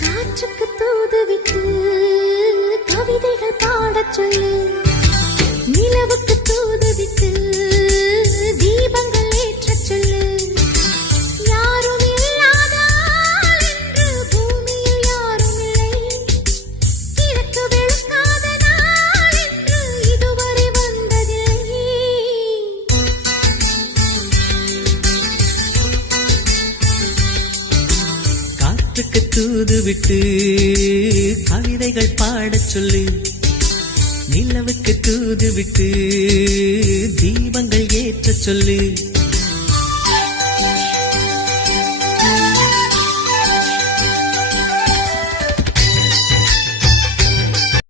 காற்றுக்கு தூதுவிட்டு கவிதைகள் பாடச் சொல்லு, நிலவுக்கு தூதுவிட்டு தீபங்கள் ஏற்றச் சொல்லு. யாரும் இல்லாதால் என்று பூமியில் யாரும் இல்லை, கிழக்கு வெளுக்காத நாள் என்று இதுவரை வந்ததில்லை. காற்றுக்கு தூதுவிட்டு கவிதைகள் பாடச் சொல்லு, நிலவுக்கு தூதுவிட்டு தீபங்கள் ஏற்றச் சொல்லு.